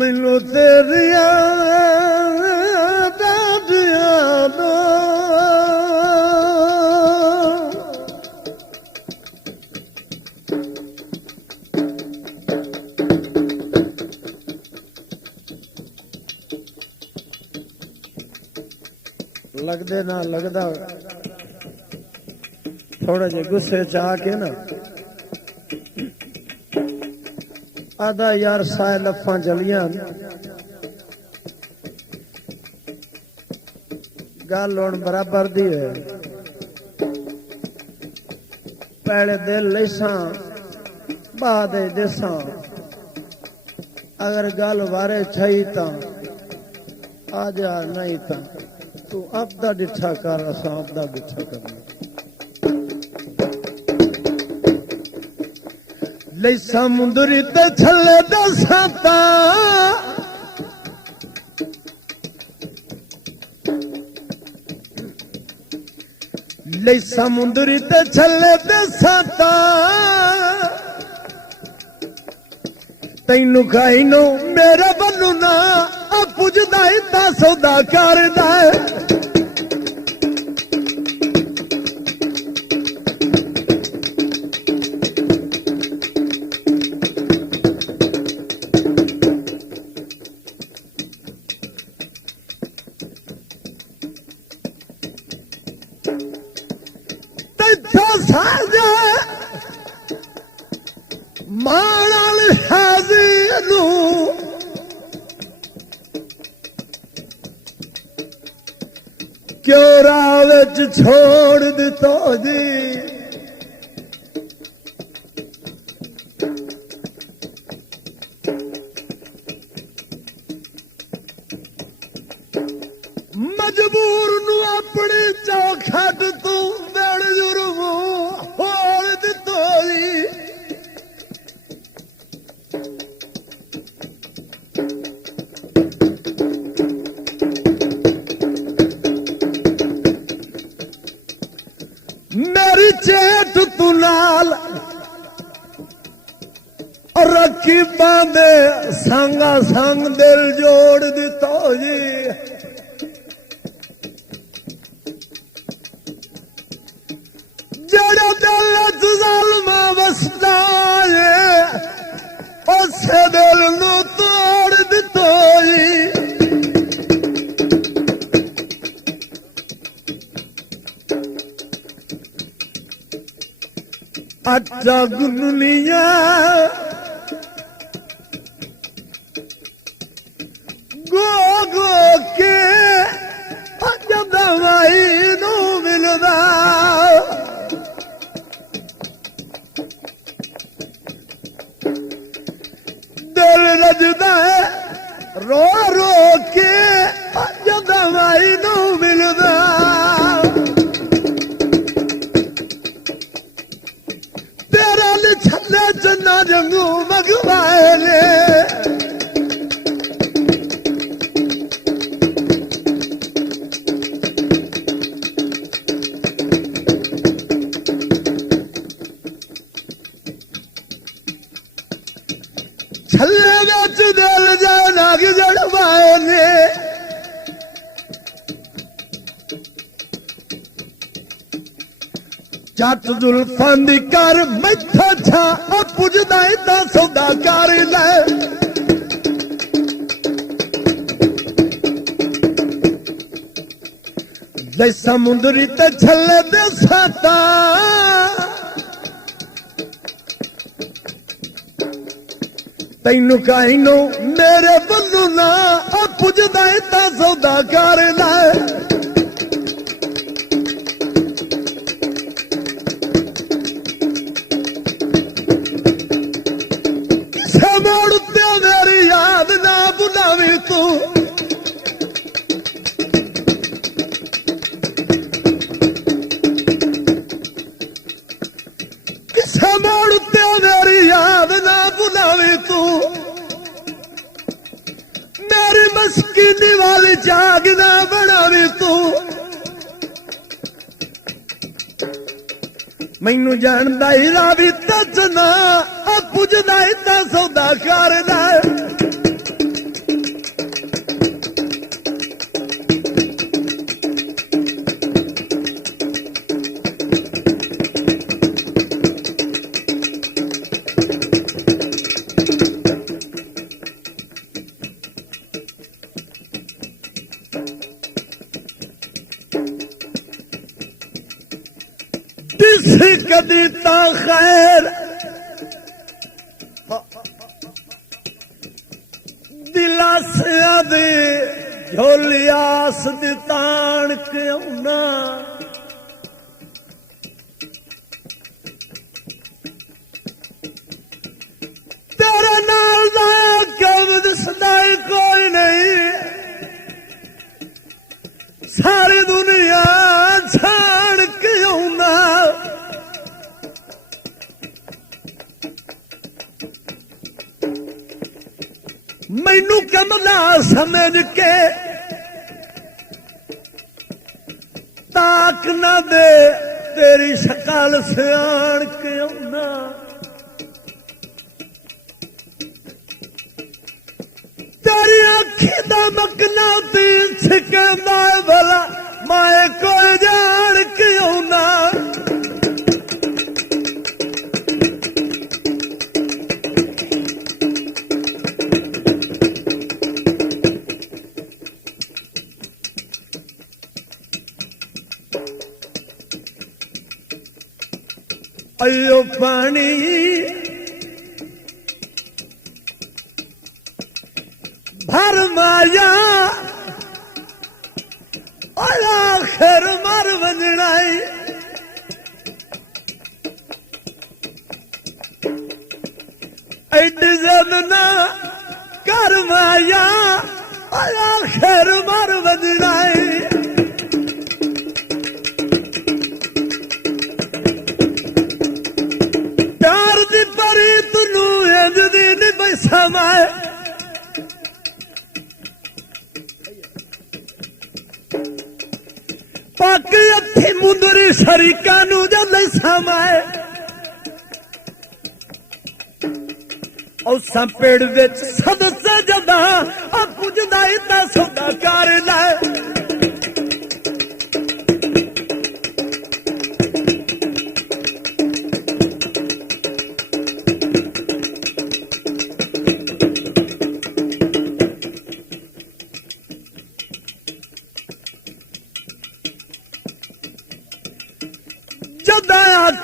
मैनू तेरिया डाडिया दो लगदे ना लगदा थोड़ा जे गुस्से च आके ना आधा यार साए लफा चलिया गल हुण बराबर दी है पहले दिल लेसा बाद दिसा अगर गल वारे छई ता आ जा नहीं ता तू आपदा डिठा कर असा आपदा डिठा करना ले समुंदरी ते छले दसाता ले समुंदरी ते छले दसाता तैनू खाई नो मेरे बल्लू ना पुजदा इता सौदा करदा माल हाजी क्यों राह छोड़ दितो जी मजबूर नू अपनी चौखट तू बेड़ जुर्म होड़ दितो जी मेरी चेट तू नाल रखी बांधे संगा संग दिल जोड़ दितो जी जड़ा दिल ज़ालिमा वसदा है उसे दिल नू तोड़ दितो जी आटा गुनलिया गो गो के जब दवाई नू मिलदा दिल रजदा है रो रो के जब दवाई नू मिलदा छल्ले चन्ना जंगू मगवाए ले छल्ले बेच दिल जाना कि जड़वाए ने जट जुल्फां दी कर मैथा छा पुजदा इता सौदा कर ले ले समुंदरी ते छले दे साता तैनू काई नो मेरे बल्लू ना पुजदा इता सौदा कर ले मेरी याद ना बुलावी तू किसे मोड़ते मेरी याद ना बुलावी तू मेरी मस्किनी वाली जाग ना बनावी तू मैनू जानदा ही रावी तजना पुजदा इता सौदा करदा दिसी कदी ता खैर दिलासिया दे झोलियास दी तान के आउना तेरे नाल दा कब सदाई कोई नहीं सारी दुनिया छाड़ के आउना मैनू कमला समझ के ताक ना दे तेरी शक्ल सियाण के आउना तेरी अखी दा मकना तीन छिकंदा भला मैं कोई जान के आउना अयो पानी भर माया और आखिर मर वजनाई ऐड जमना कर माया और आखिर मर वजनाई समाए पक अथी मुंदरी शरीका नू जद समाए उस पेड़ विच सदस्य जदा पुजदा इतना सौदा कर लाए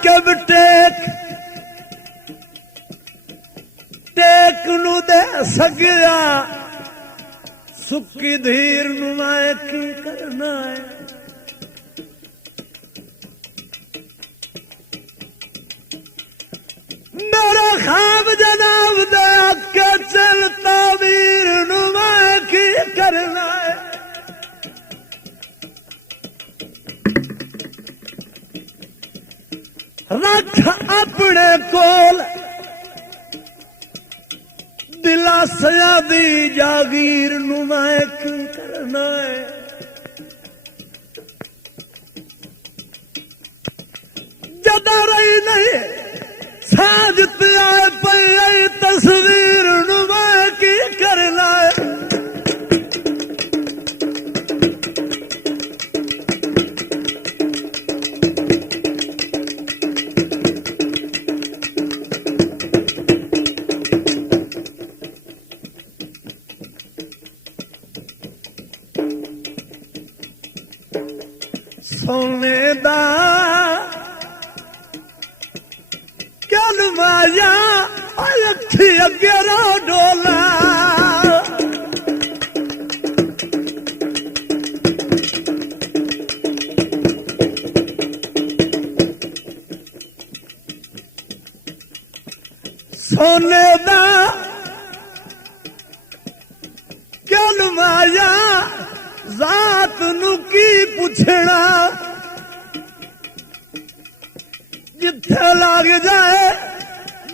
कब टेक नू दे सगया सुकी धीर नू मैं की करना है मेरा खाब जनाब दे के चलता वीर नू मैं की करना है रख अपने कोल दिलासिया दी जागीर नू मैं की करना है जदा रही नहीं साजत आए पई तस्वीर नू मैं की करना है सोने दा कल माया अखी अगे रो डोला सोने दा कल माया जात नू की पुछना जिथे लग जाए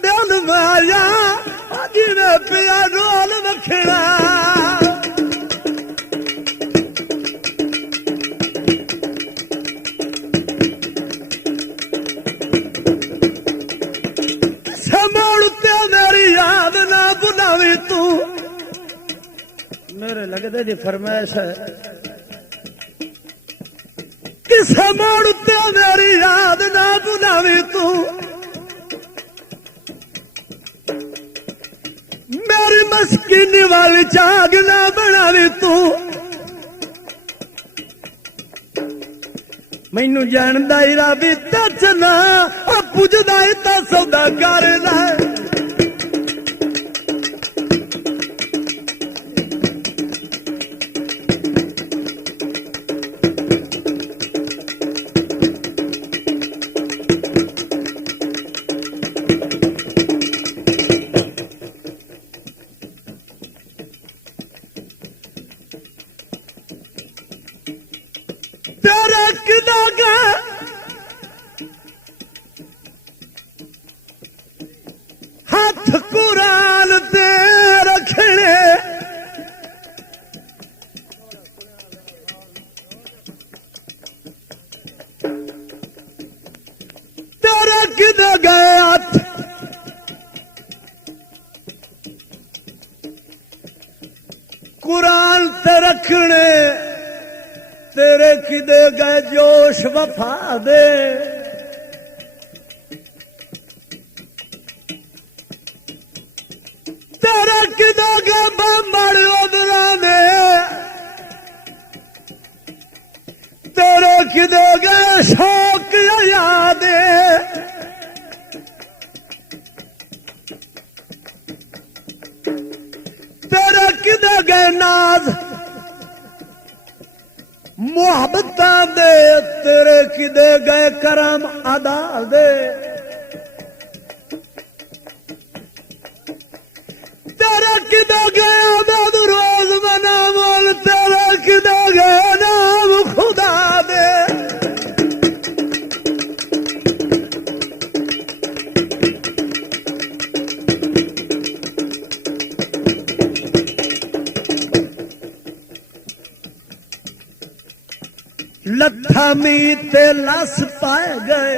दिल माया जिन्हें पिया रोल रखना समोड़ते मेरी याद ना बुलावी तू मेरे लगते जी फरमाइश है किसे मोड़ते मेरी याद ना बुलावी तू मेरी मस्किनी वाली चाग ना बनावी तू मैनू जानदा ही रब तचना पुजदा ही तां सौदा करदा तेरा किदा गा हाथ कुरान ते रखने तेरा किदा गए हाथ कुरान ते रखने तेरे किदे गए जोश वफा दे तेरा किदे गए बंबड़ उदरा ने तेरे किदे गए शौक याद तेरे किदे गए नाज मोहब्बत दे तेरे किदे गए करम अदा दे तेरे किदे गए आबाद रोज मना बोल तेरे किदे गए नाम खुदा दे लथा मी ते लस पाए गए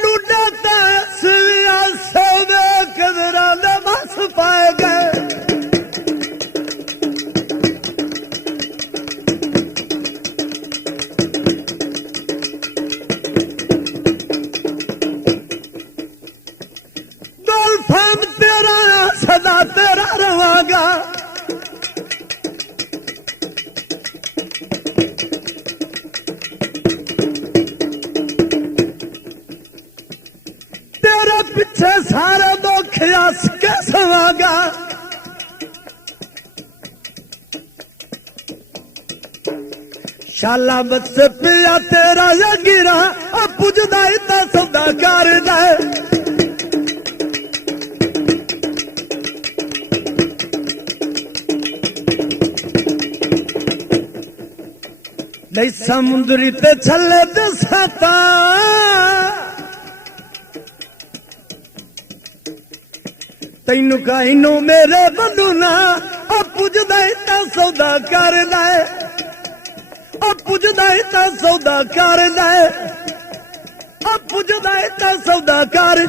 लुडा तस्वीर सवे कदरा दे बस पाए गए गोल्फम तेरा सदा तेरा रवागा तेरे पीछे सारे दुख हस के सवागा शाला बस पिया तेरा या गिरा पुजदा ही तां सौदा करदा नहीं समुद्री ते छले ते साता तैनू काइनू मेरे बंधु ना पुजदा ही तां सौदा करदा पुजदा ही तां सौदा करदा पुजदा ही तां सौदा कर